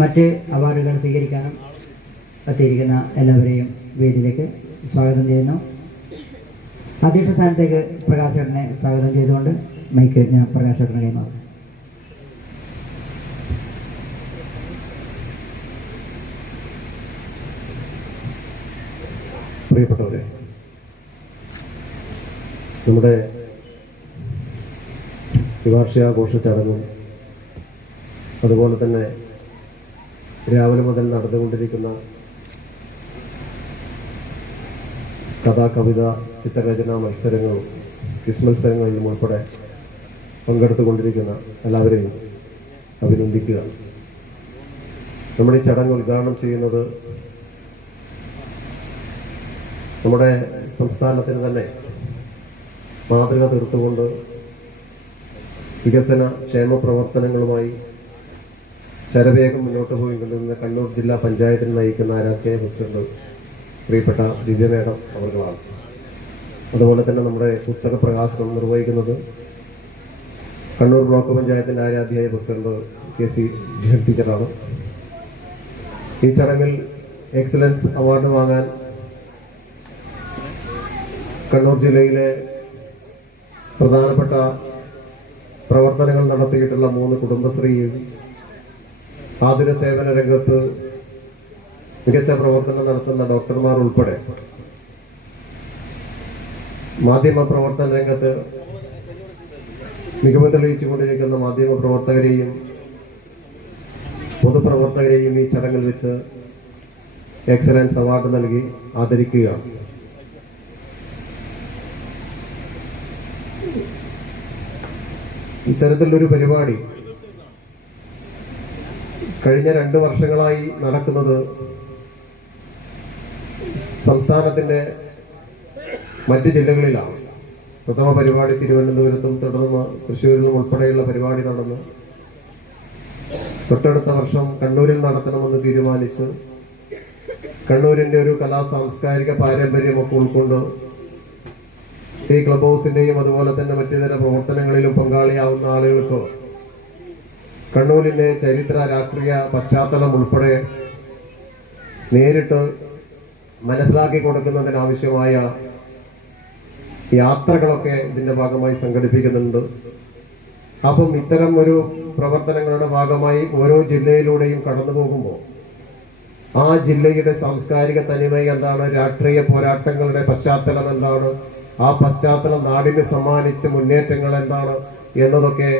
മറ്റ് അവാർഡുകൾ സ്വീകരിക്കാനും എത്തിയിരിക്കുന്ന എല്ലാവരെയും വേദിയിലേക്ക് സ്വാഗതം ചെയ്യുന്നു. അധ്യക്ഷ സ്ഥാനത്തേക്ക് പ്രകാശ് ചേട്ടനെ സ്വാഗതം ചെയ്തുകൊണ്ട് മൈക്ക് ഞാൻ പ്രകാശ് ചേട്ടന് കൈമാറും. പ്രിയപ്പെട്ടവരെ, നമ്മുടെ വാർഷികാഘോഷ ചടങ്ങും അതുപോലെ തന്നെ രാവിലെ മുതൽ നടന്നുകൊണ്ടിരിക്കുന്ന കഥാ, കവിത, ചിത്രരചനാ മത്സരങ്ങളും ക്വിസ് മത്സരങ്ങളിലും ഉൾപ്പെടെ പങ്കെടുത്തുകൊണ്ടിരിക്കുന്ന എല്ലാവരെയും അഭിനന്ദിക്കുക. നമ്മുടെ ഈ ചടങ്ങ് ഉദ്ഘാടനം ചെയ്യുന്നത് നമ്മുടെ സംസ്ഥാനത്തിന് തന്നെ മാതൃക തീർത്തുകൊണ്ട് വികസന ക്ഷേമ പ്രവർത്തനങ്ങളുമായി ശരവേഗം മുന്നോട്ട് പോയിക്കൊണ്ടിരുന്ന കണ്ണൂർ ജില്ലാ പഞ്ചായത്തിന് നയിക്കുന്ന ആരാധ്യ പ്രസിഡന്റ് പ്രിയപ്പെട്ട ദിവ്യ മേഡം അവർകളാണ്. അതുപോലെ തന്നെ നമ്മുടെ പുസ്തക പ്രകാശനം നിർവഹിക്കുന്നത് കണ്ണൂർ ബ്ലോക്ക് പഞ്ചായത്തിൻ്റെ ആരാധ്യായ പ്രസിഡന്റ് KC ടീച്ചറാണ്. ഈ ചടങ്ങിൽ എക്സലൻസ് അവാർഡ് വാങ്ങാൻ കണ്ണൂർ ജില്ലയിലെ പ്രധാനപ്പെട്ട പ്രവർത്തനങ്ങൾ നടത്തിയിട്ടുള്ള 3 കുടുംബശ്രീയും ആതുര സേവന രംഗത്ത് മികച്ച പ്രവർത്തനം നടത്തുന്ന ഡോക്ടർമാർ ഉൾപ്പെടെ മാധ്യമ പ്രവർത്തന രംഗത്ത് മികവ് തെളിയിച്ചുകൊണ്ടിരിക്കുന്ന മാധ്യമ പ്രവർത്തകരെയും പൊതുപ്രവർത്തകരെയും ഈ ചടങ്ങിൽ വെച്ച് എക്സലൻസ് അവാർഡ് നൽകി ആദരിക്കുകയാണ്. ഇത്തരത്തിലൊരു പരിപാടി കഴിഞ്ഞ 2 വർഷങ്ങളായി നടക്കുന്നത് സംസ്ഥാനത്തിന്റെ മറ്റ് ജില്ലകളിലാണ്. പ്രഥമ പരിപാടി തിരുവനന്തപുരത്തും തുടർന്ന് തൃശ്ശൂരിലും ഉൾപ്പെടെയുള്ള പരിപാടി നടന്നു. തൊട്ടടുത്ത വർഷം കണ്ണൂരിൽ നടത്തണമെന്ന് തീരുമാനിച്ചു. കണ്ണൂരിന്റെ ഒരു സാംസ്കാരിക പാരമ്പര്യമൊക്കെ ഉൾക്കൊണ്ട് ഈ ക്ലബ് ഹൗസിന്റെയും അതുപോലെ തന്നെ മറ്റുതര പ്രവർത്തനങ്ങളിലും പങ്കാളിയാവുന്ന ആളുകൾക്ക് കണ്ണൂരിന്റെ ചരിത്ര രാഷ്ട്രീയ പശ്ചാത്തലം ഉൾപ്പെടെ നേരിട്ട് മനസ്സിലാക്കി കൊടുക്കുന്നതിനാവശ്യമായ യാത്രകളൊക്കെ ഇതിന്റെ ഭാഗമായി സംഘടിപ്പിക്കുന്നുണ്ട്. അപ്പം ഇത്തരം ഒരു പ്രവർത്തനങ്ങളുടെ ഭാഗമായി ഓരോ ജില്ലയിലൂടെയും കടന്നു പോകുമ്പോൾ ആ ജില്ലയുടെ സാംസ്കാരിക തനിമ എന്താണ്, രാഷ്ട്രീയ പോരാട്ടങ്ങളുടെ പശ്ചാത്തലം എന്താണ്, ആ പശ്ചാത്തലം നാടിന് സമ്മാനിച്ച മുന്നേറ്റങ്ങൾ എന്താണ് എന്നതൊക്കെ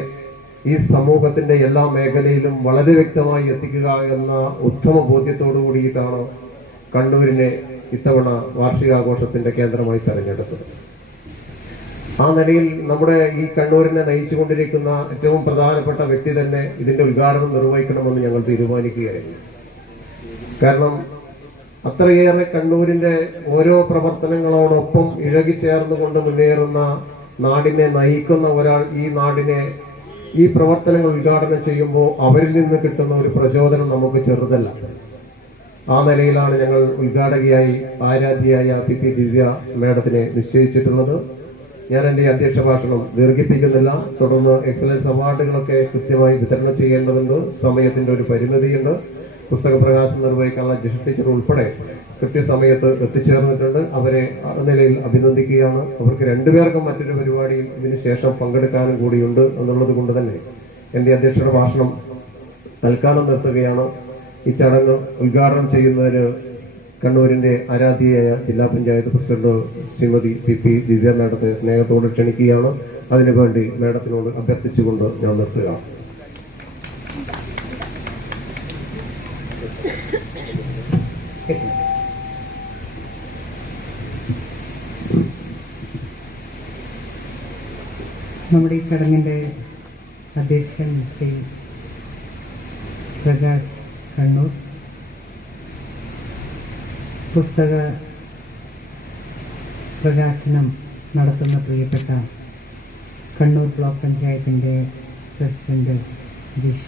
ഈ സമൂഹത്തിന്റെ എല്ലാ മേഖലയിലും വളരെ വ്യക്തമായി എത്തിക്കുക എന്ന ഉത്തമ ബോധ്യത്തോടു കൂടിയിട്ടാണ് കണ്ണൂരിനെ ഇത്തവണ വാർഷികാഘോഷത്തിന്റെ കേന്ദ്രമായി തെരഞ്ഞെടുത്തത്. ആ നിലയിൽ നമ്മുടെ ഈ കണ്ണൂരിനെ നയിച്ചുകൊണ്ടിരിക്കുന്ന ഏറ്റവും പ്രധാനപ്പെട്ട വ്യക്തി തന്നെ ഇതിന്റെ ഉദ്ഘാടനം നിർവഹിക്കണമെന്ന് ഞങ്ങൾ തീരുമാനിക്കുകയായിരുന്നു. കാരണം അത്രയേറെ കണ്ണൂരിന്റെ ഓരോ പ്രവർത്തനങ്ങളോടൊപ്പം ഇഴകിച്ചേർന്നുകൊണ്ട് മുന്നേറുന്ന നാടിനെ നയിക്കുന്ന ഒരാൾ ഈ നാടിനെ ഈ പ്രവർത്തനങ്ങൾ ഉദ്ഘാടനം ചെയ്യുമ്പോൾ അവരിൽ നിന്ന് കിട്ടുന്ന ഒരു പ്രചോദനം നമുക്ക് ചെറുതല്ല. ആ നിലയിലാണ് ഞങ്ങൾ ഉദ്ഘാടകയായി ആരാധ്യയായ PP ദിവ്യ മേഡത്തിനെ നിശ്ചയിച്ചിട്ടുള്ളത്. ഞാൻ എൻ്റെ അധ്യക്ഷ ഭാഷണം ദീർഘിപ്പിക്കുന്നില്ല. തുടർന്ന് എക്സലൻസ് അവാർഡുകളൊക്കെ കൃത്യമായി വിതരണം ചെയ്യേണ്ടതുണ്ട്. സമയത്തിന്റെ ഒരു പരിമിതിയുണ്ട്. പുസ്തക പ്രകാശനം നിർവഹിക്കാനുള്ള അധ്യക്ഷ ടീച്ചർ ഉൾപ്പെടെ കൃത്യസമയത്ത് എത്തിച്ചേർന്നിട്ടുണ്ട്. അവരെ ആ നിലയിൽ അഭിനന്ദിക്കുകയാണ്. അവർക്ക് 2 പേർക്കും മറ്റൊരു പരിപാടിയിൽ ഇതിനു ശേഷം പങ്കെടുക്കാനും കൂടിയുണ്ട് എന്നുള്ളത് കൊണ്ട് തന്നെ എൻ്റെ അധ്യക്ഷയുടെ ഭാഷണം തൽക്കാലം നിർത്തുകയാണ്. ഈ ചടങ്ങ് ഉദ്ഘാടനം ചെയ്യുന്നതിന് കണ്ണൂരിന്റെ ആരാധ്യയായ ജില്ലാ പഞ്ചായത്ത് പ്രസിഡന്റ് ശ്രീമതി PP ദിവ്യ മേഡത്തെ സ്നേഹത്തോട് ക്ഷണിക്കുകയാണ്. അതിനുവേണ്ടി മേഡത്തിനോട് അഭ്യർത്ഥിച്ചുകൊണ്ട് ഞാൻ നിർത്തുകയാണ്. നമ്മുടെ ഈ ചടങ്ങിൻ്റെ അധ്യക്ഷൻ ശ്രീ പ്രകാശ് കണ്ണൂർ, പുസ്തക പ്രകാശനം നടത്തുന്ന പ്രിയപ്പെട്ട കണ്ണൂർ ബ്ലോക്ക് പഞ്ചായത്തിൻ്റെ പ്രസിഡന്റ് ജിഷ,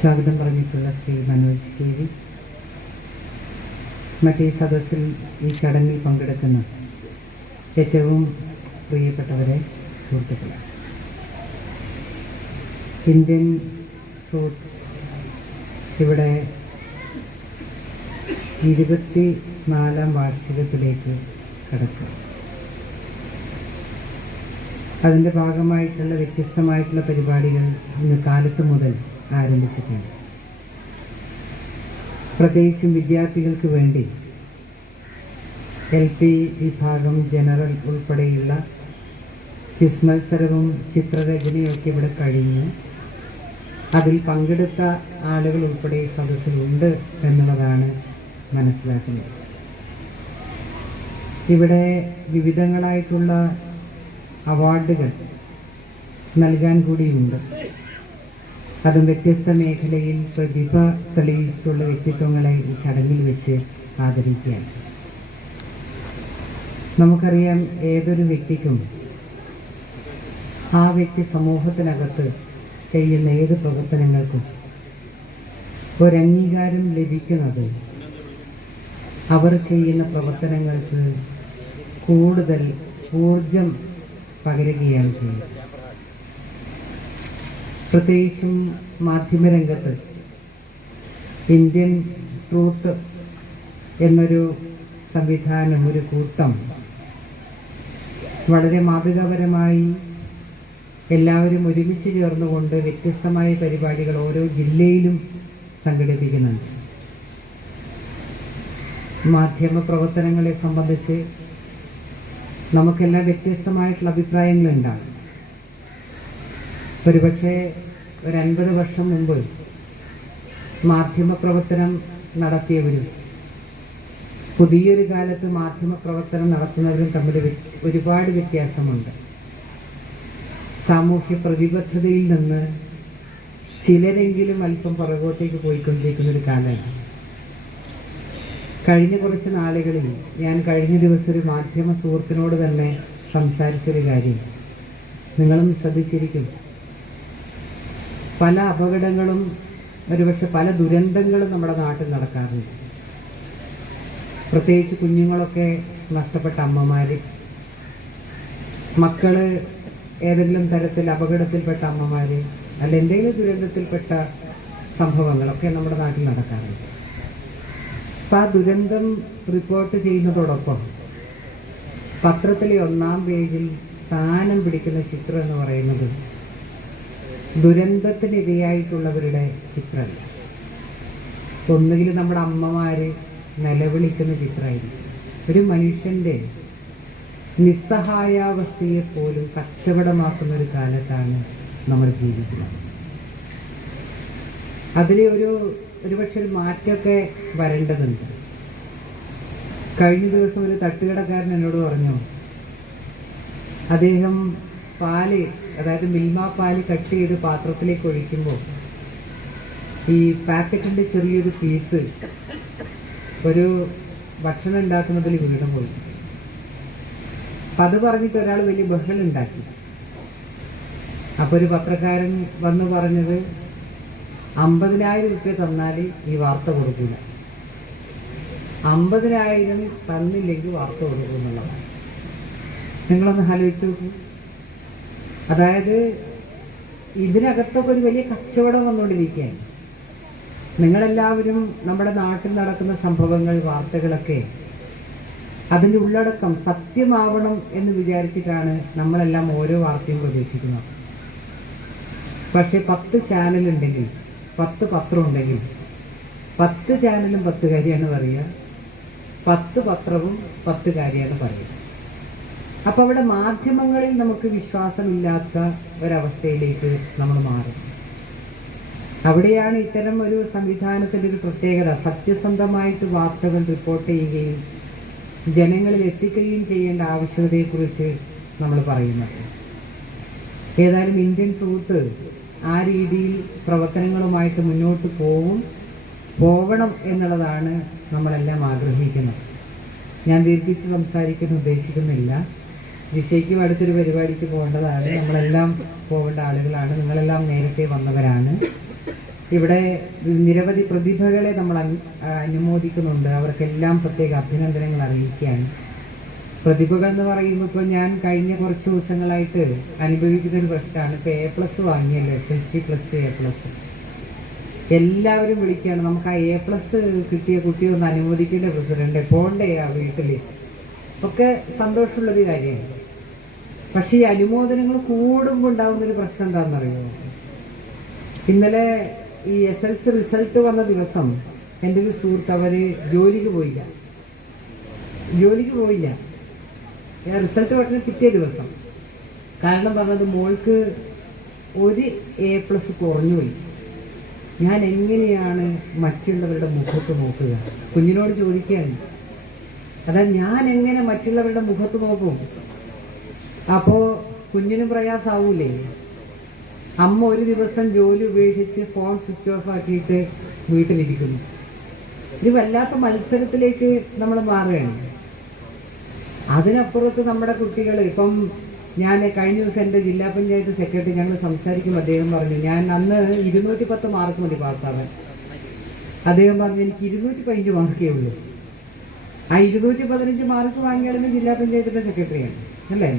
സ്വാഗതം പറഞ്ഞിട്ടുള്ള ശ്രീ മനോജ് KV, മറ്റേ സദസ്സിൽ ഈ ചടങ്ങിൽ പങ്കെടുക്കുന്ന ഏറ്റവും പ്രിയപ്പെട്ടവരെ, സുഹൃത്തുക്കളെ, ഇന്ത്യൻ ഫ്രൂട്ട് ഇവിടെ 24ാം വാർഷികത്തിലേക്ക് കടക്കും. അതിൻ്റെ ഭാഗമായിട്ടുള്ള വ്യത്യസ്തമായിട്ടുള്ള പരിപാടികൾ ഇന്ന് കാലത്ത് മുതൽ ആരംഭിച്ചിട്ടുണ്ട്. പ്രത്യേകിച്ചും വിദ്യാർത്ഥികൾക്ക് വേണ്ടി LP വിഭാഗം ജനറൽ ഉൾപ്പെടെയുള്ള ക്വിസ് മത്സരവും ചിത്രരചനയൊക്കെ ഇവിടെ കഴിഞ്ഞ് അതിൽ പങ്കെടുത്ത ആളുകൾ ഉൾപ്പെടെ സദസ്സിലുണ്ട് എന്നുള്ളതാണ് മനസ്സിലാക്കുന്നത്. ഇവിടെ വിവിധങ്ങളായിട്ടുള്ള അവാർഡുകൾ നൽകാൻ കൂടിയുണ്ട്. അതും വ്യത്യസ്ത മേഖലയിൽ പ്രതിഭ തെളിയിച്ചിട്ടുള്ള വ്യക്തിത്വങ്ങളെ ഈ ചടങ്ങിൽ വെച്ച് ആദരിക്കുകയാണ്. നമുക്കറിയാം, ഏതൊരു വ്യക്തിക്കും ആ വ്യക്തി സമൂഹത്തിനകത്ത് ചെയ്യുന്ന ഏത് പ്രവർത്തനങ്ങൾക്കും ഒരംഗീകാരം ലഭിക്കുന്നത് അവർ ചെയ്യുന്ന പ്രവർത്തനങ്ങൾക്ക് കൂടുതൽ ഊർജം പകരുകയാണ് ചെയ്യുന്നത്. പ്രത്യേകിച്ചും മാധ്യമരംഗത്ത് ഇന്ത്യൻ ട്രൂത്ത് എന്നൊരു സംവിധാനം, ഒരു കൂട്ടം വളരെ മാതൃകാപരമായി എല്ലാവരും ഒരുമിച്ച് ചേർന്നുകൊണ്ട് വ്യത്യസ്തമായ പരിപാടികൾ ഓരോ ജില്ലയിലും സംഘടിപ്പിക്കുന്നുണ്ട്. മാധ്യമ പ്രവർത്തനങ്ങളെ സംബന്ധിച്ച് നമുക്കെല്ലാം വ്യത്യസ്തമായിട്ടുള്ള അഭിപ്രായങ്ങളുണ്ടാകും. ഒരുപക്ഷെ ഒരു 50 വർഷം മുമ്പ് മാധ്യമ പ്രവർത്തനം നടത്തിയവരും പുതിയൊരു കാലത്ത് മാധ്യമ പ്രവർത്തനം നടത്തുന്നവരും തമ്മിൽ ഒരുപാട് വ്യത്യാസമുണ്ട്. സാമൂഹ്യ പ്രതിബദ്ധതയിൽ നിന്ന് ചിലരെങ്കിലും അല്പം പുറകോട്ടേക്ക് പോയിക്കൊണ്ടിരിക്കുന്ന ഒരു കാലമാണ്. കഴിഞ്ഞ കുറച്ച് നാളുകളിൽ ഞാൻ കഴിഞ്ഞ ദിവസം ഒരു മാധ്യമ സുഹൃത്തിനോട് തന്നെ സംസാരിച്ചൊരു കാര്യം നിങ്ങളും ശ്രദ്ധിച്ചിരിക്കും. പല അപകടങ്ങളും ഒരുപക്ഷെ പല ദുരന്തങ്ങളും നമ്മുടെ നാട്ടിൽ നടക്കാറുണ്ട്. പ്രത്യേകിച്ച് കുഞ്ഞുങ്ങളൊക്കെ നഷ്ടപ്പെട്ട അമ്മമാര്, മക്കള് ഏതെങ്കിലും തരത്തിൽ അപകടത്തിൽപ്പെട്ട അമ്മമാര്, അല്ല എന്തെങ്കിലും ദുരന്തത്തിൽപ്പെട്ട സംഭവങ്ങളൊക്കെ നമ്മുടെ നാട്ടിൽ നടക്കാറുണ്ട്. അപ്പം ആ ദുരന്തം റിപ്പോർട്ട് ചെയ്യുന്നതോടൊപ്പം പത്രത്തിലെ 1-ാം പേജിൽ സ്ഥാനം പിടിക്കുന്ന ചിത്രം എന്ന് പറയുന്നത് ദുരന്തത്തിനിരയായിട്ടുള്ളവരുടെ ചിത്രമല്ല. ഒന്നുകിൽ നമ്മുടെ അമ്മമാര് നിലവിളിക്കുന്ന ചിത്രമായിരിക്കും. ഒരു മനുഷ്യന്റെ നിസ്സഹായാവസ്ഥയെ പോലും കച്ചവടമാക്കുന്ന ഒരു കാലത്താണ് നമ്മൾ ജീവിക്കുന്നത്. അതിൽ ഒരുപക്ഷെ ഒരു മാറ്റമൊക്കെ വരേണ്ടതുണ്ട്. കഴിഞ്ഞ ദിവസം ഒരു തട്ടുകടക്കാരൻ എന്നോട് പറഞ്ഞു, അദ്ദേഹം പാല്, അതായത് മിൽമ പാല് കട്ട് ചെയ്ത് പാത്രത്തിലേക്ക് ഒഴിക്കുമ്പോൾ ഈ പാക്കറ്റിൻ്റെ ചെറിയൊരു പീസ് ഒരു ഭക്ഷണം ഉണ്ടാക്കുന്നതിൽ വീണ് പോയി. അപ്പം അത് പറഞ്ഞിട്ട് ഒരാൾ വലിയ ബഹളം ഉണ്ടാക്കി. അപ്പോൾ ഒരു പത്രക്കാരൻ വന്ന് പറഞ്ഞത് 50,000 രൂപ തന്നാൽ ഈ വാർത്ത കൊടുക്കില്ല, 50,000 തന്നില്ലെങ്കിൽ വാർത്ത കൊടുക്കും എന്നുള്ളതാണ്. നിങ്ങളൊന്ന് ആലോചിച്ച് നോക്കൂ. അതായത് ഇതിനകത്തൊക്കെ ഒരു വലിയ കച്ചവടം വന്നുകൊണ്ടിരിക്കുകയാണ്. നിങ്ങളെല്ലാവരും നമ്മുടെ നാട്ടിൽ നടക്കുന്ന സംഭവങ്ങൾ, വാർത്തകളൊക്കെ അതിൻ്റെ ഉള്ളടക്കം സത്യമാവണം എന്ന് വിചാരിച്ചിട്ടാണ് നമ്മളെല്ലാം ഓരോ വാർത്തയും പ്രതീക്ഷിക്കുന്നത്. പക്ഷെ 10 ചാനലുണ്ടെങ്കിൽ, 10 പത്രം ഉണ്ടെങ്കിൽ 10 ചാനലും 10 കാര്യമാണ് പറയുക, 10 പത്രവും 10 കാര്യമാണ് പറയുക. അപ്പം അവിടെ മാധ്യമങ്ങളിൽ നമുക്ക് വിശ്വാസമില്ലാത്ത ഒരവസ്ഥയിലേക്ക് നമ്മൾ മാറും. അവിടെയാണ് ഇത്തരം ഒരു സംവിധാനത്തിൻ്റെ ഒരു പ്രത്യേകത. സത്യസന്ധമായിട്ട് വാർത്തകൾ റിപ്പോർട്ട് ചെയ്യുകയും ജനങ്ങളിൽ എത്തിക്കുകയും ചെയ്യേണ്ട ആവശ്യകതയെക്കുറിച്ച് നമ്മൾ പറയുന്നത്. ഏതായാലും ഇന്ത്യൻ ട്രൂത്ത് ആ രീതിയിൽ പ്രവർത്തനങ്ങളുമായിട്ട് മുന്നോട്ട് പോകണം എന്നുള്ളതാണ് നമ്മളെല്ലാം ആഗ്രഹിക്കുന്നത്. ഞാൻ ദീർഘിച്ച് സംസാരിക്കാൻ ഉദ്ദേശിക്കുന്നില്ല. ജിഷയ്ക്കും അടുത്തൊരു പരിപാടിക്ക് പോകേണ്ടതാണ്. നമ്മളെല്ലാം പോകേണ്ട ആളുകളാണ്. നിങ്ങളെല്ലാം നേരത്തെ വന്നവരാണ്. ഇവിടെ നിരവധി പ്രതിഭകളെ നമ്മൾ അനുമോദിക്കുന്നുണ്ട്. അവർക്കെല്ലാം പ്രത്യേക അഭിനന്ദനങ്ങൾ അറിയിക്കുകയാണ്. പ്രതിഭകൾ എന്ന് പറയുമ്പോൾ ഇപ്പോൾ ഞാൻ കഴിഞ്ഞ കുറച്ച് ദിവസങ്ങളായിട്ട് അനുഭവിക്കുന്ന ഒരു പ്രശ്നമാണ്. ഇപ്പോൾ A+ വാങ്ങിയല്ലോ, SSLC+2 A+. എല്ലാവരും വിളിക്കുകയാണ്, നമുക്ക് ആ A+ കിട്ടിയ കുട്ടിയെ ഒന്ന് അനുമോദിക്കേണ്ട പ്രസിഡന്റ്, പോണ്ടേ ആ വീട്ടിൽ, ഒക്കെ സന്തോഷമുള്ളൊരു കാര്യമാണ്. പക്ഷെ ഈ അനുമോദനങ്ങൾ കൂടുമ്പോൾ ഉണ്ടാകുന്നൊരു പ്രശ്നം എന്താണെന്നറിയുമോ? ഇന്നലെ ഈ SLC റിസൾട്ട് വന്ന ദിവസം എൻ്റെ ഒരു സുഹൃത്ത്, അവർ ജോലിക്ക് പോയില്ല. റിസൾട്ട് പറഞ്ഞ പിറ്റേ ദിവസം. കാരണം പറഞ്ഞത് മോൾക്ക് ഒരു A+ കുറഞ്ഞുപോയി. ഞാൻ എങ്ങനെയാണ് മറ്റുള്ളവരുടെ മുഖത്ത് നോക്കുക? കുഞ്ഞിനോട് ചോദിക്കുകയാണ്. ഞാൻ എങ്ങനെ മറ്റുള്ളവരുടെ മുഖത്ത് നോക്കും? അപ്പോൾ കുഞ്ഞിനും പ്രയാസാവൂലേ? അമ്മ ഒരു ദിവസം ജോലി ഉപേക്ഷിച്ച് ഫോൺ സ്വിച്ച് ഓഫ് ആക്കിയിട്ട് വീട്ടിലിരിക്കുന്നു. ഇത് വല്ലാത്ത മത്സരത്തിലേക്ക് നമ്മൾ മാറുകയാണ്. അതിനപ്പുറത്ത് നമ്മുടെ കുട്ടികൾ, ഇപ്പം ഞാൻ കഴിഞ്ഞ ദിവസം എൻ്റെ ജില്ലാ പഞ്ചായത്ത് സെക്രട്ടറി ഞങ്ങൾ സംസാരിക്കുമ്പോൾ അദ്ദേഹം പറഞ്ഞു, ഞാൻ അന്ന് 210 മാർക്ക് മതി പാസ്സാവാൻ. അദ്ദേഹം പറഞ്ഞു, എനിക്ക് 215 മാർക്കേ ഉള്ളൂ. ആ 215 മാർക്ക് വാങ്ങിയാലും ജില്ലാ പഞ്ചായത്തിൻ്റെ സെക്രട്ടറിയാണ് അല്ലേ?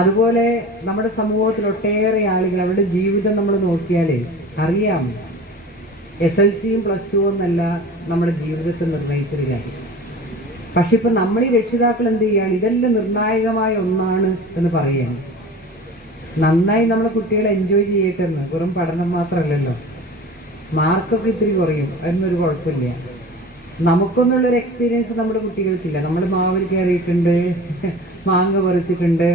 അതുപോലെ നമ്മുടെ സമൂഹത്തിൽ ഒട്ടേറെ ആളുകൾ, അവരുടെ ജീവിതം നമ്മൾ നോക്കിയാലേ അറിയാം, SLCയും +2 എന്നല്ല നമ്മുടെ ജീവിതത്തെ നിർണ്ണയിച്ചൊരു കാര്യം. പക്ഷെ ഇപ്പം നമ്മൾ ഈ രക്ഷിതാക്കൾ എന്ത് ചെയ്യാണ്? ഇതെല്ലാം നിർണായകമായ ഒന്നാണ് എന്ന് പറയുകയാണ്. നന്നായി നമ്മളെ കുട്ടികളെ എൻജോയ് ചെയ്യട്ടെ എന്ന്. വെറും പഠനം മാത്രമല്ലല്ലോ, മാർക്കൊക്കെ ഇത്തിരി കുറയും എന്നൊരു കുഴപ്പമില്ല. നമുക്കൊന്നുള്ളൊരു എക്സ്പീരിയൻസ് നമ്മുടെ കുട്ടികൾക്കില്ല. നമ്മൾ മാവിൽ കയറിയിട്ടുണ്ട്, മാങ്ങ പറിച്ചിട്ടുണ്ട്,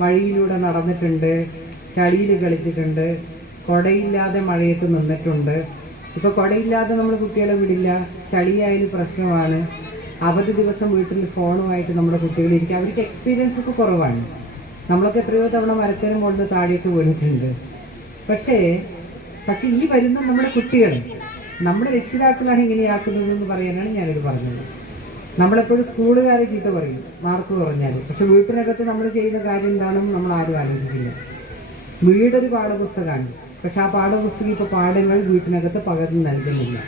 വഴിയിലൂടെ നടന്നിട്ടുണ്ട്, ചളിയിൽ കളിച്ചിട്ടുണ്ട്, കുടയില്ലാതെ മഴയത്ത് നിന്നിട്ടുണ്ട്. ഇപ്പോൾ കുടയില്ലാതെ നമ്മൾ കുട്ടികളെ വിടില്ല, ചളിയായാലും പ്രശ്നമാണ്. അവധി ദിവസം വീട്ടിൽ ഫോണുമായിട്ട് നമ്മുടെ കുട്ടികളിരിക്കുക. അവർക്ക് എക്സ്പീരിയൻസ് ഒക്കെ കുറവാണ്. നമ്മളൊക്കെ എത്രയോ തവണ മരത്തേനും കൊണ്ട് താഴേക്ക് വീണിട്ടുണ്ട്. പക്ഷേ ഈ വരുന്ന നമ്മുടെ കുട്ടികൾ, നമ്മുടെ രക്ഷിതാക്കളാണ് ഇങ്ങനെയാക്കുന്നതെന്ന് പറയാനാണ് ഞാനിത് പറഞ്ഞത്. നമ്മളെപ്പോഴും സ്കൂളുകാരെ ചീത്ത പറയും മാർക്ക് കുറഞ്ഞാൽ. പക്ഷെ വീട്ടിനകത്ത് നമ്മൾ ചെയ്യുന്ന കാര്യം എന്താണെന്ന് നമ്മൾ ആരും ആലോചിക്കില്ല. വീടൊരു പാഠപുസ്തകമാണ്, പക്ഷെ ആ പാഠപുസ്തകം ഇപ്പോൾ പാഠങ്ങൾ വീട്ടിനകത്ത് പകർന്നു നൽകുന്നില്ല.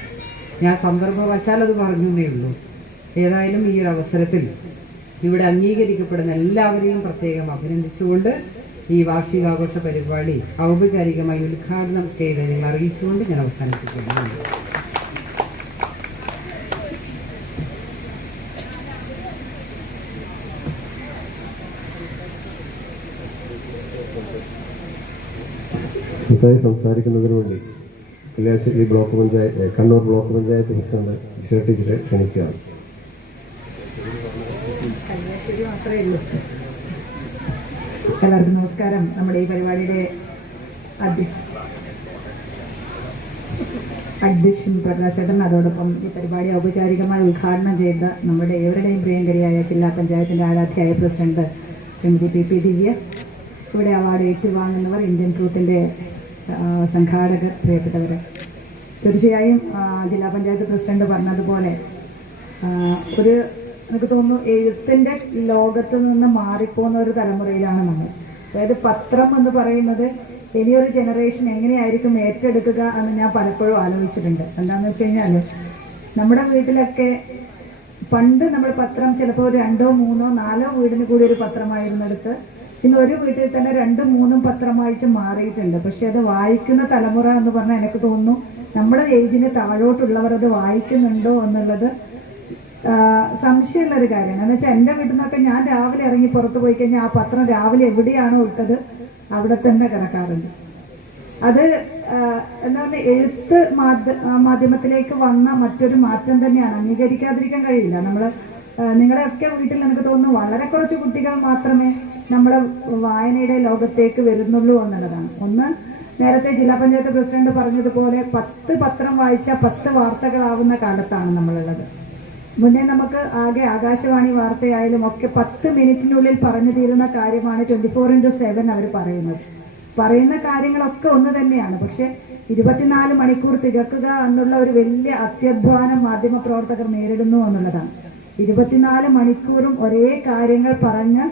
ഞാൻ സന്ദർഭവശാൽ അത് പറഞ്ഞേ ഉള്ളൂ. ഏതായാലും ഈ ഒരു അവസരത്തിൽ ഇവിടെ അംഗീകരിക്കപ്പെടുന്ന എല്ലാവരെയും പ്രത്യേകം അഭിനന്ദിച്ചുകൊണ്ട് ഈ വാർഷികാഘോഷ പരിപാടി ഔപചാരികമായി ഉദ്ഘാടനം ചെയ്തതിനെ അറിയിച്ചുകൊണ്ട് ഞാൻ അവസാനിപ്പിക്കുന്നു. സംസാരിക്കുന്നതിന് വേണ്ടി Kalliasseri block panchayat, Kannur block panchayat president Jisha ടീച്ചറെ ക്ഷണിക്കുകയാണ്. എല്ലാവർക്കും നമസ്കാരം. നമ്മുടെ ഈ പരിപാടിയുടെ അധ്യക്ഷൻ പ്രകാശ് ചേട്ടൻ, അതോടൊപ്പം ഈ പരിപാടി ഔപചാരികമായി ഉദ്ഘാടനം ചെയ്ത നമ്മുടെ ഏവരുടെയും പ്രിയങ്കരിയായ ജില്ലാ പഞ്ചായത്തിൻ്റെ ആരാധ്യയായ പ്രസിഡന്റ് ശ്രീമതി PP ദിവ്യ, ഇവിടെ അവാർഡ് ഏറ്റുവാങ്ങുന്നവർ, ഇന്ത്യൻ ട്രൂത്തിൻ്റെ സംഘാടകർ, പ്രിയപ്പെട്ടവർ, തീർച്ചയായും ജില്ലാ പഞ്ചായത്ത് പ്രസിഡന്റ് പറഞ്ഞതുപോലെ എനിക്ക് തോന്നുന്നു എഴുത്തിൻ്റെ ലോകത്ത് നിന്ന് മാറിപ്പോകുന്ന ഒരു തലമുറയിലാണ് നമ്മൾ. അതായത് പത്രം എന്ന് പറയുന്നത് ഇനിയൊരു ജനറേഷൻ എങ്ങനെയായിരിക്കും ഏറ്റെടുക്കുക എന്ന് ഞാൻ പലപ്പോഴും ആലോചിച്ചിട്ടുണ്ട്. എന്താണെന്ന് വെച്ച് കഴിഞ്ഞാൽ, നമ്മുടെ വീട്ടിലൊക്കെ പണ്ട് നമ്മൾ പത്രം ചിലപ്പോൾ 2, 3, 4 വീടിന് കൂടി ഒരു പത്രമായിരുന്നെടുത്ത് ഇന്ന് ഒരു വീട്ടിൽ തന്നെ 2, 3 പത്രമായിട്ട് മാറിയിട്ടുണ്ട്. പക്ഷെ അത് വായിക്കുന്ന തലമുറ എന്ന് പറഞ്ഞാൽ എനിക്ക് തോന്നുന്നു നമ്മുടെ ഏജിന് താഴോട്ടുള്ളവർ അത് വായിക്കുന്നുണ്ടോ എന്നുള്ളത് സംശയമുള്ളൊരു കാര്യമാണ്. എന്ന് വെച്ചാൽ എൻ്റെ വീട്ടിൽ നിന്നൊക്കെ ഞാൻ രാവിലെ ഇറങ്ങി പുറത്ത് പോയി കഴിഞ്ഞാൽ ആ പത്രം രാവിലെ എവിടെയാണോ ഇട്ടത് അവിടെ തന്നെ കിടക്കാറുണ്ട്. അത് എന്താ പറയുക, എഴുത്ത് മാധ്യമത്തിലേക്ക് വന്ന മറ്റൊരു മാറ്റം തന്നെയാണ്, അംഗീകരിക്കാതിരിക്കാൻ കഴിയില്ല. നിങ്ങളുടെയൊക്കെ വീട്ടിൽ എനിക്ക് തോന്നുന്നു വളരെ കുറച്ച് കുട്ടികൾ മാത്രമേ നമ്മുടെ വായനയുടെ ലോകത്തേക്ക് വരുന്നുള്ളൂ എന്നുള്ളതാണ്. ഒന്ന്, നേരത്തെ ജില്ലാ പഞ്ചായത്ത് പ്രസിഡന്റ് പറഞ്ഞതുപോലെ 10 പത്രം വായിച്ചാൽ 10 വാർത്തകളാവുന്ന കാലത്താണ് നമ്മളുള്ളത്. മുന്നേ നമുക്ക് ആകെ ആകാശവാണി വാർത്തയായാലും ഒക്കെ 10 മിനിറ്റിനുള്ളിൽ പറഞ്ഞു തീരുന്ന കാര്യമാണ് 24/7 അവർ പറയുന്ന കാര്യങ്ങളൊക്കെ ഒന്ന് തന്നെയാണ്. പക്ഷെ 24 മണിക്കൂർ തികക്കുക എന്നുള്ള ഒരു വലിയ അത്യധ്വാനം മാധ്യമ പ്രവർത്തകർ നേരിടുന്നു എന്നുള്ളതാണ്. 24 മണിക്കൂറും ഒരേ കാര്യങ്ങൾ പറഞ്ഞ്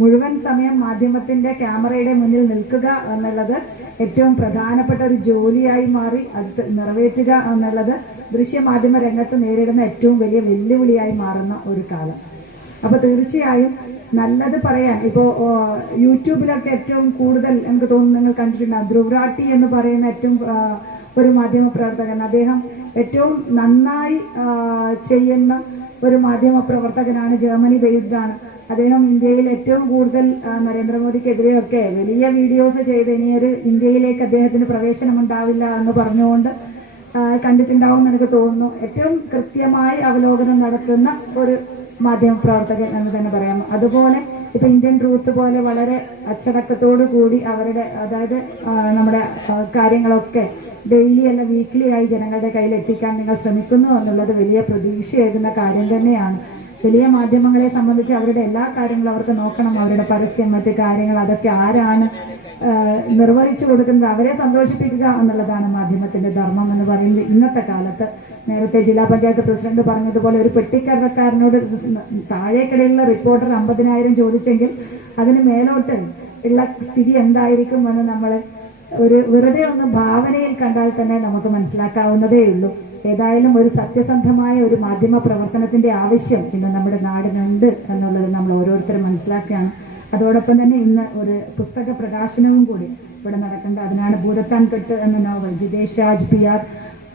മുഴുവൻ സമയം മാധ്യമത്തിന്റെ ക്യാമറയുടെ മുന്നിൽ നിൽക്കുക എന്നുള്ളത് ഏറ്റവും പ്രധാനപ്പെട്ട ഒരു ജോലിയായി മാറി. അത് നിറവേറ്റുക എന്നുള്ളത് ദൃശ്യമാധ്യമ രംഗത്ത് നേരിടുന്ന ഏറ്റവും വലിയ വെല്ലുവിളിയായി മാറുന്ന ഒരു കാലം. അപ്പൊ തീർച്ചയായും നല്ലത് പറയാൻ, ഇപ്പോൾ യൂട്യൂബിലൊക്കെ ഏറ്റവും കൂടുതൽ എനിക്ക് തോന്നുന്നു നിങ്ങൾ കണ്ടിട്ടുണ്ടാകും, ധ്രുവ്രാട്ടി എന്ന് പറയുന്ന ഏറ്റവും ഒരു മാധ്യമപ്രവർത്തകൻ. അദ്ദേഹം ഏറ്റവും നന്നായി ചെയ്യുന്ന ഒരു മാധ്യമപ്രവർത്തകനാണ്. ജർമ്മനി ബേസ്ഡ് ആണ് അദ്ദേഹം. ഇന്ത്യയിൽ ഏറ്റവും കൂടുതൽ നരേന്ദ്രമോദിക്കെതിരെയൊക്കെ വലിയ വീഡിയോസ് ചെയ്ത് ഇനിയൊരു ഇന്ത്യയിലേക്ക് അദ്ദേഹത്തിന് പ്രവേശനം ഉണ്ടാവില്ല എന്ന് പറഞ്ഞുകൊണ്ട് കണ്ടിട്ടുണ്ടാവും എന്ന് എനിക്ക് തോന്നുന്നു. ഏറ്റവും കൃത്യമായി അവലോകനം നടത്തുന്ന ഒരു മാധ്യമപ്രവർത്തകൻ എന്ന് തന്നെ പറയാം. അതുപോലെ ഇപ്പൊ ഇന്ത്യൻ ട്രൂത്ത് പോലെ വളരെ അച്ചടക്കത്തോടു കൂടി അവരുടെ, അതായത് നമ്മുടെ കാര്യങ്ങളൊക്കെ ഡെയിലി അല്ല വീക്ക്ലി ആയി ജനങ്ങളുടെ കയ്യിൽ എത്തിക്കാൻ നിങ്ങൾ ശ്രമിക്കുന്നു എന്നുള്ളത് വലിയ പ്രതീക്ഷയേകുന്ന കാര്യം തന്നെയാണ്. വലിയ മാധ്യമങ്ങളെ സംബന്ധിച്ച് അവരുടെ എല്ലാ കാര്യങ്ങളും അവർക്ക് നോക്കണം. അവരുടെ പരസ്യം, മറ്റു കാര്യങ്ങൾ, അതൊക്കെ ആരാണ് നിർവഹിച്ചു കൊടുക്കുന്നത്? അവരെ സന്തോഷിപ്പിക്കുക എന്നുള്ളതാണ് മാധ്യമത്തിന്റെ ധർമ്മം എന്ന് പറയുന്നത്. ഇന്നത്തെ കാലത്ത് നേരത്തെ ജില്ലാ പഞ്ചായത്ത് പ്രസിഡന്റ് പറഞ്ഞതുപോലെ ഒരു പെട്ടിക്കടക്കാരനോട് താഴേക്കിടയിലുള്ള റിപ്പോർട്ടർ 50,000 ചോദിച്ചെങ്കിൽ അതിന് മേലോട്ട് ഉള്ള സ്ഥിതി എന്തായിരിക്കും എന്ന് നമ്മൾ ഒരു വെറുതെ ഒന്ന് ഭാവനയിൽ കണ്ടാൽ തന്നെ നമുക്ക് മനസ്സിലാക്കാവുന്നതേ ഉള്ളൂ. ഏതായാലും ഒരു സത്യസന്ധമായ ഒരു മാധ്യമ പ്രവർത്തനത്തിന്റെ ആവശ്യം ഇന്ന് നമ്മുടെ നാടിനുണ്ട് എന്നുള്ളത് നമ്മൾ ഓരോരുത്തരും മനസ്സിലാക്കുകയാണ്. അതോടൊപ്പം തന്നെ ഇന്ന് ഒരു പുസ്തക പ്രകാശനവും കൂടി ഇവിടെ നടക്കുന്നുണ്ട്. അതിനാണ് ഭൂതത്താൻ കെട്ട് എന്ന നോവൽ, ജിതേഷ് രാജ് PR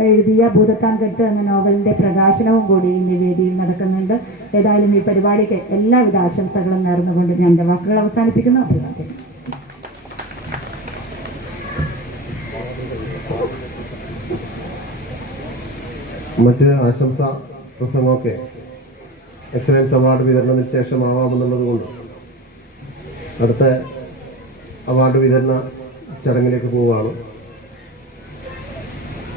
എഴുതിയ ഭൂതത്താൻ കെട്ട് എന്ന നോവലിന്റെ പ്രകാശനവും കൂടി ഇന്ന് വേദിയിൽ നടക്കുന്നുണ്ട്. ഏതായാലും ഈ പരിപാടിക്ക് എല്ലാവിധ ആശംസകളും നേർന്നുകൊണ്ട് ഞാൻ എൻ്റെ വാക്കുകൾ അവസാനിപ്പിക്കുന്നു. അഭിവാദ്യം. മറ്റ് ആശംസ പ്രസംഗമൊക്കെ എക്സലൻസ് അവാർഡ് വിതരണത്തിന് ശേഷമാവാമെന്നുള്ളത് കൊണ്ട് അടുത്ത അവാർഡ് വിതരണ ചടങ്ങിലേക്ക് പോവുകയാണ്.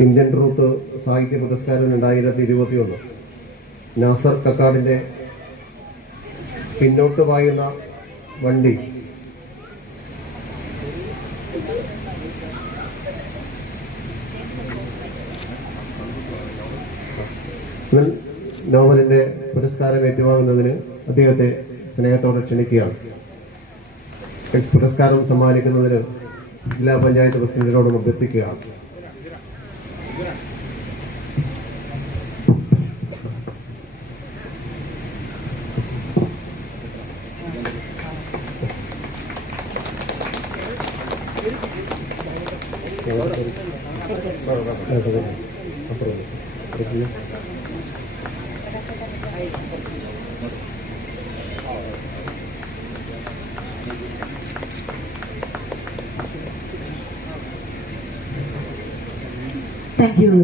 ഇന്ത്യൻ ട്രൂത്ത് സാഹിത്യ പുരസ്കാരം 2021 നാസർ കക്കാടിൻ്റെ പിന്നോട്ട് പായുന്ന വണ്ടി നോവലിന്റെ പുരസ്കാരം ഏറ്റുവാങ്ങുന്നതിന് അദ്ദേഹത്തെ സ്നേഹത്തോടെ ക്ഷണിക്കുകയാണ്. പുരസ്കാരം സമ്മാനിക്കുന്നതിന് ജില്ലാ പഞ്ചായത്ത് പ്രസിഡന്റിനോട് അഭ്യർത്ഥിക്കുകയാണ്.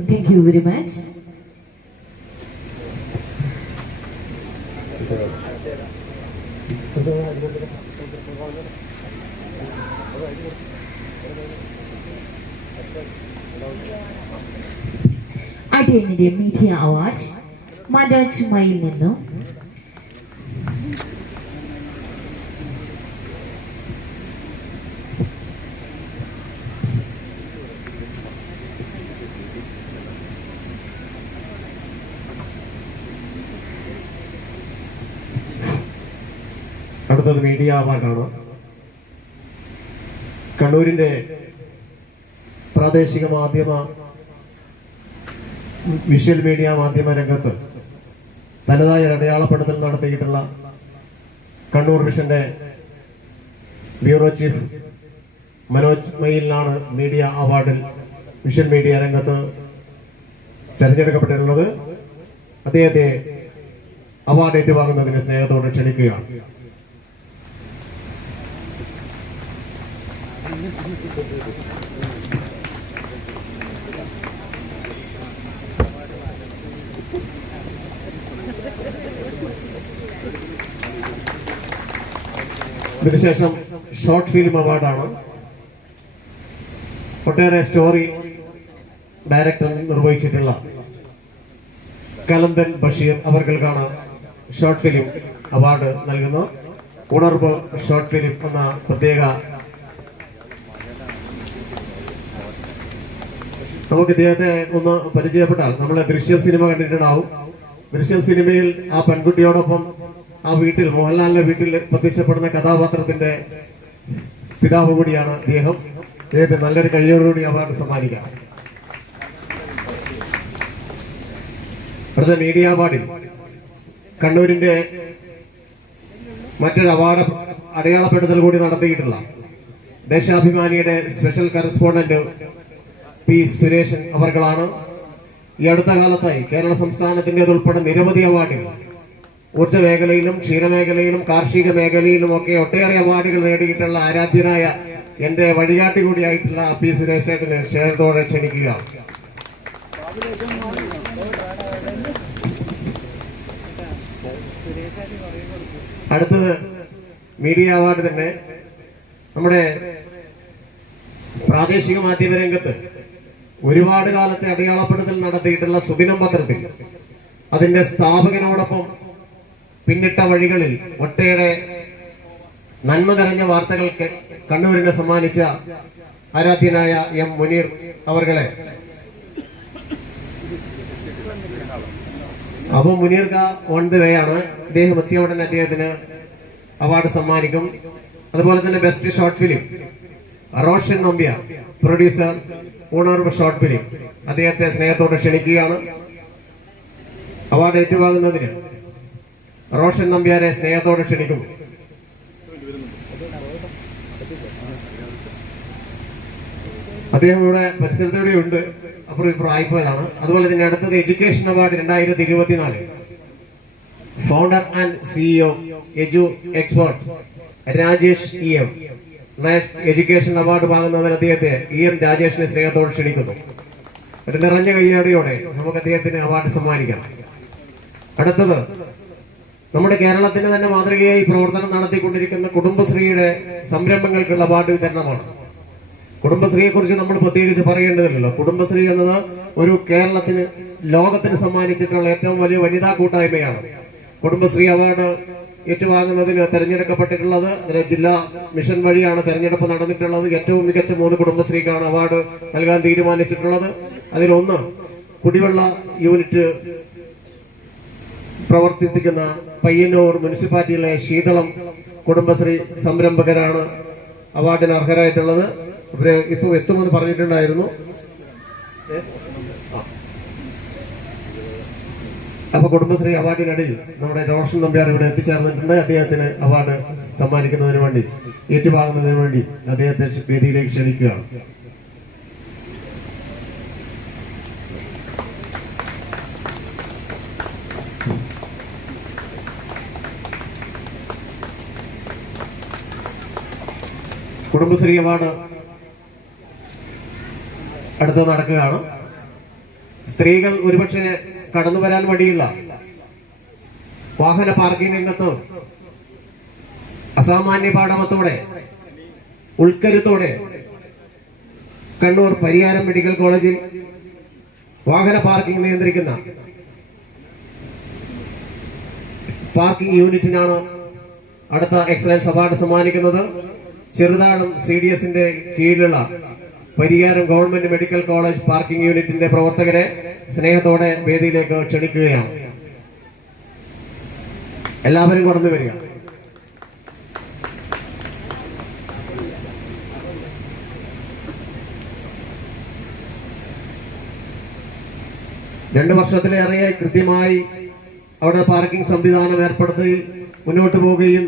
Thank you very much. Identity Media Awards, Madaj Mail Ninnu. അടുത്തത് മീഡിയ അവാർഡാണ്. കണ്ണൂരിന്റെ പ്രാദേശിക മാധ്യമ വിഷ്വൽ മീഡിയ മാധ്യമ രംഗത്ത് തനതായ അടയാളപ്പെടുത്തൽ നടത്തിയിട്ടുള്ള കണ്ണൂർ വിഷന്റെ ബ്യൂറോ ചീഫ് മനോജ് മയിലിനാണ് മീഡിയ അവാർഡിൽ വിഷ്വൽ മീഡിയ രംഗത്ത് തെരഞ്ഞെടുക്കപ്പെട്ടിട്ടുള്ളത്. അദ്ദേഹത്തെ അവാർഡ് ഏറ്റുവാങ്ങുന്നതിന് സ്നേഹത്തോടെ ക്ഷണിക്കുകയാണ്. ഇതിനുശേഷം ഷോർട്ട് ഫിലിം അവാർഡാണ്. ഒട്ടേറെ സ്റ്റോറി ഡയറക്ടർ നിർവഹിച്ചിട്ടുള്ള കലന്തൻ ബഷീർ അവർക്കാണ് ഷോർട്ട് ഫിലിം അവാർഡ് നൽകുന്നത്. ഉണർവ് ഷോർട്ട് ഫിലിം എന്ന പ്രത്യേക നമുക്ക് ഇദ്ദേഹത്തെ ഒന്ന് പരിചയപ്പെട്ടാൽ, നമ്മളെ ദൃശ്യം സിനിമ കണ്ടിട്ടുണ്ടാവും. ദൃശ്യം സിനിമയിൽ ആ പെൺകുട്ടിയോടൊപ്പം ആ വീട്ടിൽ, മോഹൻലാലിന്റെ വീട്ടിൽ പ്രത്യക്ഷപ്പെടുന്ന കഥാപാത്രത്തിന്റെ പിതാവ് കൂടിയാണ് അദ്ദേഹം. അദ്ദേഹത്തെ നല്ലൊരു കഴിയോടുകൂടി അവാർഡ് സമ്മാനിക്കാം. അടുത്ത മീഡിയ അവാർഡിൽ കണ്ണൂരിന്റെ മറ്റൊരു അവാർഡ് അടയാളപ്പെടുത്തൽ കൂടി നടത്തിയിട്ടുള്ള ദേശാഭിമാനിയുടെ സ്പെഷ്യൽ കറസ്പോണ്ടന്റ് പി സുരേഷൻ അവർകളാണ്. ഈ അടുത്ത കാലത്തായി കേരള സംസ്ഥാനത്തിൻ്റെതുൾപ്പെടെ നിരവധി അവാർഡുകൾ ഊർജ്ജ മേഖലയിലും ക്ഷീരമേഖലയിലും കാർഷിക മേഖലയിലും ഒക്കെ ഒട്ടേറെ അവാർഡുകൾ നേടിയിട്ടുള്ള ആരാധ്യനായ എന്റെ വഴികാട്ടി കൂടിയായിട്ടുള്ള പി സുരേഷേട്ടനെ സ്നേഹത്തോടെ ക്ഷണിക്കുകയാണ്. അടുത്തത് മീഡിയ അവാർഡ് തന്നെ നമ്മുടെ പ്രാദേശിക മാധ്യമ രംഗത്ത് ഒരുപാട് കാലത്തെ അടയാളപ്പെടുത്തൽ നടത്തിയിട്ടുള്ള സുദിനം പത്രത്തിൽ അതിന്റെ സ്ഥാപകനോടൊപ്പം പിന്നിട്ട വഴികളിൽ ഒട്ടേറെ നന്മ നിറഞ്ഞ വാർത്തകൾക്ക് കണ്ണൂരിനെ സമ്മാനിച്ച ആരാധ്യനായ എം മുനീർ അവർകളെ അപ്പൊ മുനീർ കാ ഓൺ ദ വേ ആണ്. അദ്ദേഹം എത്തിയ ഉടനെ അദ്ദേഹത്തിന് അവാർഡ് സമ്മാനിക്കും. അതുപോലെ തന്നെ best short film Roshan Nambiar, producer Unarvu short film, അദ്ദേഹത്തെ സ്നേഹത്തോടെ ക്ഷണിക്കുകയാണ്. അവാർഡ് ഏറ്റുവാങ്ങുന്നതിന് റോഷൻ നമ്പ്യാരെ സ്നേഹത്തോടെ ക്ഷണിക്കുന്നു. അദ്ദേഹം ഇവിടെ പരിസരത്തൂടെ ഉണ്ട്, അപ്പുറം ഇപ്പുറം ആയിപ്പോയതാണ്. അതുപോലെ തന്നെ അടുത്തത് education award 2024 founder and CEO Edu Expert Rajesh EM education award വാങ്ങുന്നതിന് അദ്ദേഹത്തെ EM രാജേഷിനെ സ്നേഹത്തോടെ ക്ഷണിക്കുന്നു. ഒരു നിറഞ്ഞ കയ്യടിയോടെ നമുക്ക് അദ്ദേഹത്തിന് അവാർഡ് സമ്മാനിക്കാം. അടുത്തത് നമ്മുടെ കേരളത്തിന് തന്നെ മാതൃകയായി പ്രവർത്തനം നടത്തിക്കൊണ്ടിരിക്കുന്ന കുടുംബശ്രീയുടെ സംരംഭങ്ങൾക്കുള്ള അവാർഡ് വിതരണമാണ്. കുടുംബശ്രീയെ കുറിച്ച് നമ്മൾ പ്രത്യേകിച്ച് പറയേണ്ടതില്ലല്ലോ. കുടുംബശ്രീ എന്നത് ഒരു കേരളത്തിന് ലോകത്തിന് സമ്മാനിച്ചിട്ടുള്ള ഏറ്റവും വലിയ വനിതാ കൂട്ടായ്മയാണ്. കുടുംബശ്രീ അവാർഡ് ഏറ്റുവാങ്ങുന്നതിന് തെരഞ്ഞെടുക്കപ്പെട്ടിട്ടുള്ളത് ജില്ലാ മിഷൻ വഴിയാണ് തെരഞ്ഞെടുപ്പ് നടന്നിട്ടുള്ളത്. ഏറ്റവും മികച്ച 3 കുടുംബശ്രീക്കാണ് അവാർഡ് നൽകാൻ തീരുമാനിച്ചിട്ടുള്ളത്. അതിലൊന്ന് കുടിവെള്ള യൂണിറ്റ് പ്രവർത്തിപ്പിക്കുന്ന പയ്യന്നൂർ മുനിസിപ്പാലിറ്റിയിലെ ശീതളം കുടുംബശ്രീ സംരംഭകരാണ് അവാർഡിന് അർഹരായിട്ടുള്ളത്. ഇവരെ ഇപ്പൊ എത്തുമെന്ന് പറഞ്ഞിട്ടുണ്ടായിരുന്നു. അപ്പൊ കുടുംബശ്രീ അവാർഡിനിടയിൽ നമ്മുടെ റോഷൻ നമ്പ്യാർ ഇവിടെ എത്തിച്ചേർന്നിട്ടുണ്ട്. അദ്ദേഹത്തിന് അവാർഡ് സമ്മാനിക്കുന്നതിന് വേണ്ടി ഏറ്റുവാങ്ങുന്നതിന് വേണ്ടി അദ്ദേഹത്തെ വേദിയിലേക്ക് ക്ഷണിക്കുകയാണ്. കുടുംബശ്രീ അവാർഡ് അടുത്ത് നടക്കുകയാണ്. സ്ത്രീകൾ ഒരുപക്ഷെ കടന്നു വരാൻ മടിയുള്ള വാഹന പാർക്കിംഗ് രംഗത്ത് അസാമാന്യ പാഠവത്തോടെ ഉൾക്കരുത്തോടെ കണ്ണൂർ പരിയാരം മെഡിക്കൽ കോളേജിൽ വാഹന പാർക്കിംഗ് നിയന്ത്രിക്കുന്ന പാർക്കിംഗ് യൂണിറ്റിനാണ് അടുത്ത എക്സലൻസ് അവാർഡ് സമ്മാനിക്കുന്നത്. ചെറുതാഴം CDSന്റെ കീഴിലുള്ള Pariyaram government medical college parking യൂണിറ്റിന്റെ പ്രവർത്തകരെ സ്നേഹത്തോടെ വേദിയിലേക്ക് ക്ഷണിക്കുകയാണ്. എല്ലാവരും കടന്നു വരിക. രണ്ടു വർഷത്തിലേറെയായി കൃത്യമായി അവിടെ പാർക്കിംഗ് സംവിധാനം ഏർപ്പെടുത്തി മുന്നോട്ട് പോവുകയും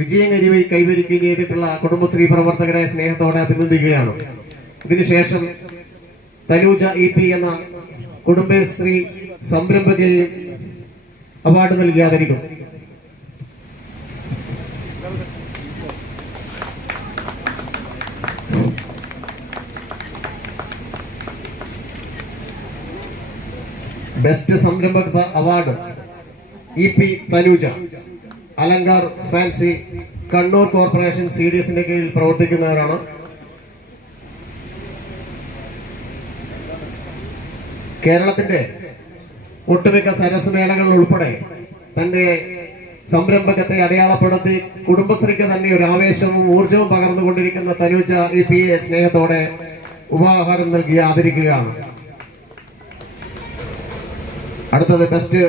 വിജയം കൈവരിക്കുകയും ചെയ്തിട്ടുള്ള കുടുംബശ്രീ പ്രവർത്തകരെ സ്നേഹത്തോടെ അഭിനന്ദിക്കുകയാണ്. ഇതിനുശേഷം തനൂജ EP എന്ന കുടുംബശ്രീ സംരംഭകയും അവാർഡ് നൽകി ആദരിക്കും. ബെസ്റ്റ് സംരംഭക award EP Thanuja, Alankar fancy, Kannur corporation CDSന്റെ കീഴിൽ പ്രവർത്തിക്കുന്നവരാണ്. കേരളത്തിന്റെ ഒട്ടുമിക്ക സരസ് മേളകൾ ഉൾപ്പെടെ തന്റെ സംരംഭകത്തെ അടയാളപ്പെടുത്തി കുടുംബശ്രീക്ക് തന്നെ ഒരു ആവേശവും ഊർജവും പകർന്നുകൊണ്ടിരിക്കുന്ന തനൂജ EPയെ സ്നേഹത്തോടെ ഉപഹാരം നൽകി ആദരിക്കുകയാണ്. അടുത്തത് ബെസ്റ്റ്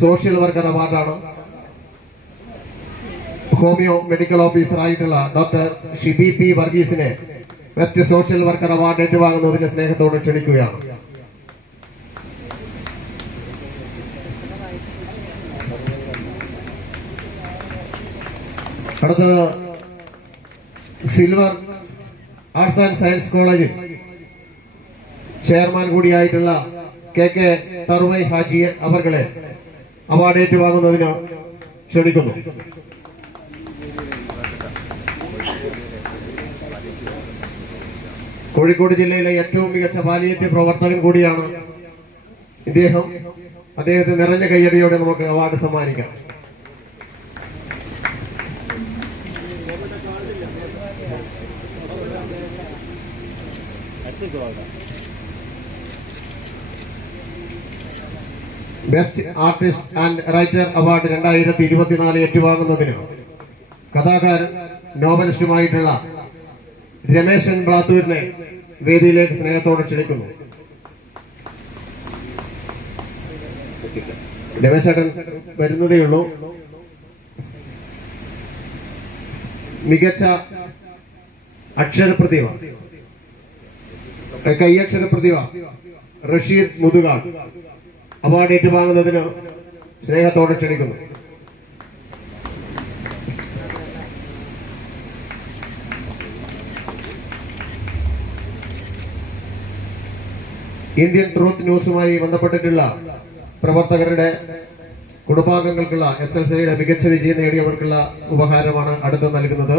സോഷ്യൽ വർക്കർ അവാർഡാണ്. ഹോമിയോ മെഡിക്കൽ ഓഫീസർ ആയിട്ടുള്ള ഡോക്ടർ ഷിബി P വർഗീസിനെ ബെസ്റ്റ് സോഷ്യൽ വർക്കർ അവാർഡ് ഏറ്റുവാങ്ങുന്നതിന് സ്നേഹത്തോടെ ക്ഷണിക്കുകയാണ്. അടുത്തത് സിൽവർ ആർട്സ് ആൻഡ് സയൻസ് കോളേജിൽ ചെയർമാൻ കൂടിയായിട്ടുള്ള KK തറുവൈ ഹാജി അവർകളെ അവാർഡ് ഏറ്റുവാങ്ങുന്നതിന് ക്ഷണിക്കുന്നു. കോഴിക്കോട് ജില്ലയിലെ ഏറ്റവും മികച്ച പാലിയേറ്റീവ് പ്രവർത്തകൻ കൂടിയാണ് ഇദ്ദേഹം. അദ്ദേഹത്തെ നിറഞ്ഞ കയ്യടിയോടെ നമുക്ക് അവാർഡ് സമ്മാനിക്കാം. Best artist and writer award 2024 ഏറ്റുവാങ്ങുന്നതിന് കഥാകാരൻ നോവലിസ്റ്റുമായിട്ടുള്ള രമേശൻ ബ്ലാത്തൂരിനെ വേദിയിലേക്ക് സ്നേഹത്തോടെ ക്ഷണിക്കുന്നു. രമേശേട്ടൻ വരുന്നതേയുള്ളൂ. മികച്ച അക്ഷരപ്രതിഭ, കൈയക്ഷരപ്രതിഭ റഷീദ് മുതുകാട് അവാർഡ് ഏറ്റുവാങ്ങുന്നതിന് സ്നേഹത്തോടെ ക്ഷണിക്കുന്നു. ഇന്ത്യൻ ട്രൂത്ത് ന്യൂസുമായി ബന്ധപ്പെട്ടിട്ടുള്ള പ്രവർത്തകരുടെ കുടുംബാംഗങ്ങൾക്കുള്ള SSLCയുടെ മികച്ച വിജയം നേടിയവർക്കുള്ള ഉപഹാരമാണ് അടുത്ത് നൽകുന്നത്.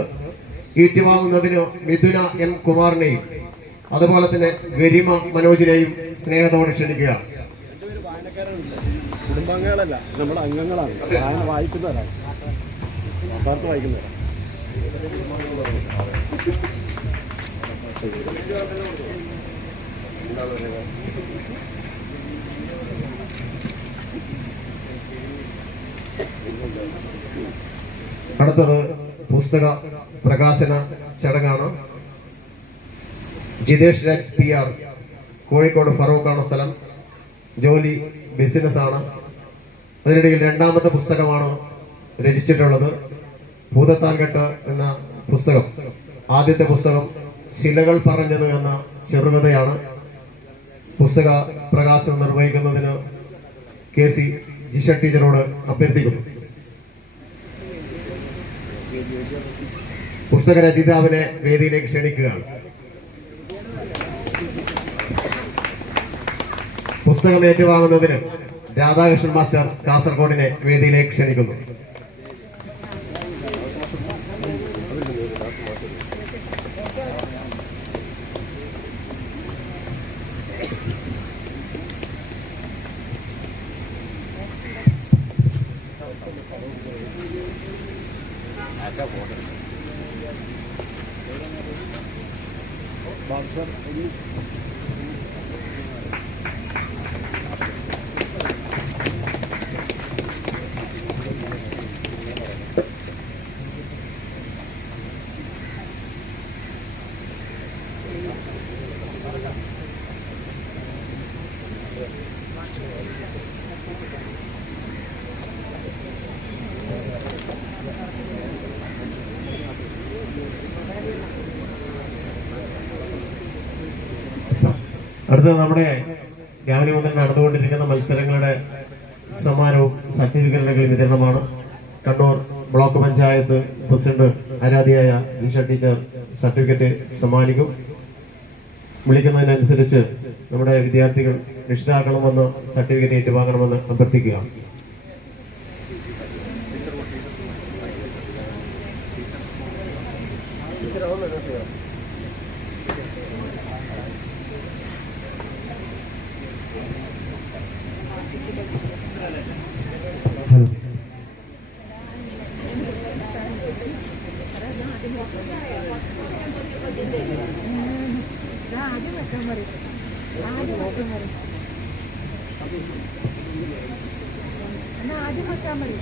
ഏറ്റുവാങ്ങുന്നതിന് മിഥുന M കുമാറിനെയും അതുപോലെ തന്നെ ഗരിമ മനോജിനെയും സ്നേഹത്തോടെ ക്ഷണിക്കുകയാണ്. കുടുംബാംഗങ്ങളല്ല, നമ്മുടെ അംഗങ്ങളാണ്. വായിക്കുന്നവരാണ്, വായിക്കുന്നവരാണ്. അടുത്തത് പുസ്തക പ്രകാശന ചടങ്ങാണ്. ജിതേഷ് രാജ് PR, കോഴിക്കോട് ഫറൂഖാണ് സ്ഥലം, ജോലി ബിസിനസ് ആണ്. അതിനിടയിൽ രണ്ടാമത്തെ പുസ്തകമാണ് രചിച്ചിട്ടുള്ളത്, ഭൂതത്താൻകെട്ട് എന്ന പുസ്തകം. ആദ്യത്തെ പുസ്തകം ശിലകൾ പറഞ്ഞത് എന്ന ചെറുകഥയാണ്. പുസ്തക പ്രകാശനം നിർവഹിക്കുന്നതിന് KC ജിഷ ടീച്ചറോട് അഭ്യർത്ഥിക്കുന്നു. പുസ്തക രചയിതാവിനെ വേദിയിലേക്ക് ക്ഷണിക്കുകയാണ്. പുസ്തകം ഏറ്റുവാങ്ങുന്നതിന് രാധാകൃഷ്ണൻ മാസ്റ്റർ കാസർഗോഡിനെ വേദിയിലേക്ക് ക്ഷണിക്കുന്നു. അടുത്തത് നമ്മുടെ രാവിലെ മുതൽ നടന്നുകൊണ്ടിരിക്കുന്ന മത്സരങ്ങളുടെ സമ്മാനവും സർട്ടിഫിക്കറ്റുകളുടെ വിതരണമാണ്. കണ്ണൂർ ബ്ലോക്ക് പഞ്ചായത്ത് പ്രസിഡന്റ് ആരാധ്യയായ ജിഷ ടീച്ചർ സർട്ടിഫിക്കറ്റ് സമ്മാനിക്കും. വിളിക്കുന്നതിനനുസരിച്ച് നമ്മുടെ വിദ്യാർത്ഥികൾ രക്ഷിതാക്കളും വന്ന് സർട്ടിഫിക്കറ്റ് ഏറ്റുവാങ്ങണമെന്ന് അഭ്യർത്ഥിക്കുകയാണ്. ആദ്യം വെക്കാൻ മതി.